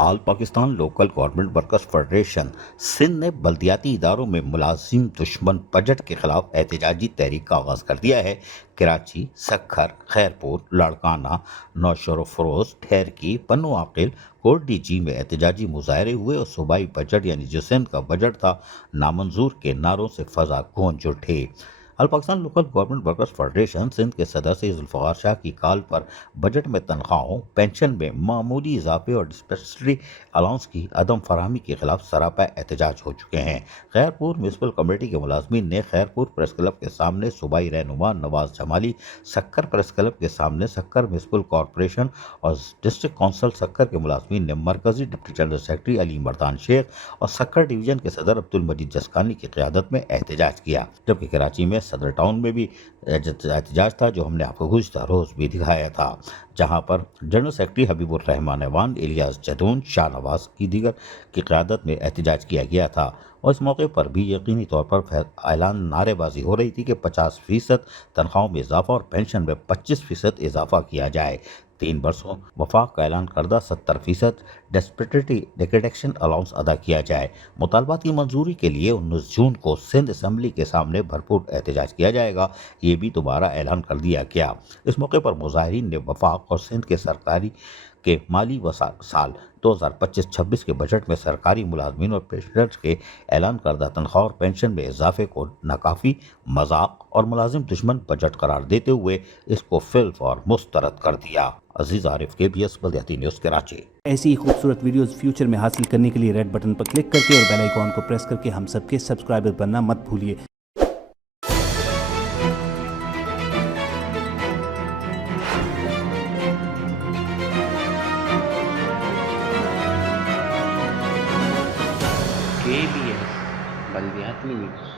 آل Pakistan local government workers federation Sindh نے بلدیاتی اداروں میں ملازم دشمن بجٹ کے خلاف احتجاجی تحریک کا آغاز کر دیا ہے۔ کراچی، سکھر، خیرپور، لاڑکانہ، نوشہر و فروز، ٹھیرکی، پنو عاقل، کوٹ ڈی جی میں احتجاجی مظاہرے ہوئے اور صوبائی بجٹ یعنی جو سندھ کا بجٹ تھا نامنظور کے نعروں سے فضا گونج اٹھے۔ All Pakistan local government workers federation Sindh کے صدر سید ذوالفقار شاہ کی کال پر بجٹ میں تنخواہوں، پینشن میں معمولی اضافے اور ڈسپینسری الاؤنس کی عدم فراہمی کے خلاف سراپا احتجاج ہو چکے ہیں۔ خیرپور میونسپل کمیٹی کے ملازمین نے خیرپور پریس کلب کے سامنے صوبائی رہنما نواز جمالی، سکھر پریس کلب کے سامنے سکھر میونسپل کارپوریشن اور ڈسٹرکٹ کونسل سکھر کے ملازمین نے مرکزی ڈپٹی جنرل سیکرٹری علی مردان شیخ اور سکھر ڈویژن کے صدر عبد المجید جسکانی کی قیادت میں احتجاج کیا، جبکہ کراچی میں صدر ٹاؤن میں بھی احتجاج تھا جو ہم نے آپ کو گزشتہ روز بھی دکھایا تھا، جہاں پر جنرل سیکرٹری حبیب الرحمان ایوان، الیاس جدون، شاہ نواز کی دیگر کی قیادت میں احتجاج کیا گیا تھا، اور اس موقع پر بھی یقینی طور پر اعلان نعرے بازی ہو رہی تھی کہ 50% تنخواہوں میں اضافہ اور پینشن میں 25% اضافہ کیا جائے، 3 برسوں وفاق کا اعلان کردہ 70% ڈیکریڈکشن الاؤنس ادا کیا جائے۔ مطالبات کی منظوری کے لیے 19 جون کو سندھ اسمبلی کے سامنے بھرپور احتجاج کیا جائے گا، یہ بھی دوبارہ اعلان کر دیا گیا۔ اس موقع پر مظاہرین نے وفاق اور سندھ کے سرکاری کے مالی سال 2025-26 کے بجٹ میں سرکاری ملازمین اور پیشنٹس کے اعلان کردہ تنخواہ اور پینشن میں اضافے کو ناکافی، مذاق اور ملازم دشمن بجٹ قرار دیتے ہوئے اس کو فی الفور مسترد کر دیا۔ عزیز عارف، KBS بلدیاتی نیوز، کراچی۔ ایسی ہی خوبصورت ویڈیوز فیوچر میں حاصل کرنے کے لیے ریڈ بٹن پر کلک کر کے اور بیل آئیکن کو پریس کر کے ہم سب کے سبسکرائبر بننا مت بھولیے۔ KBS بلدیاتی نیوز۔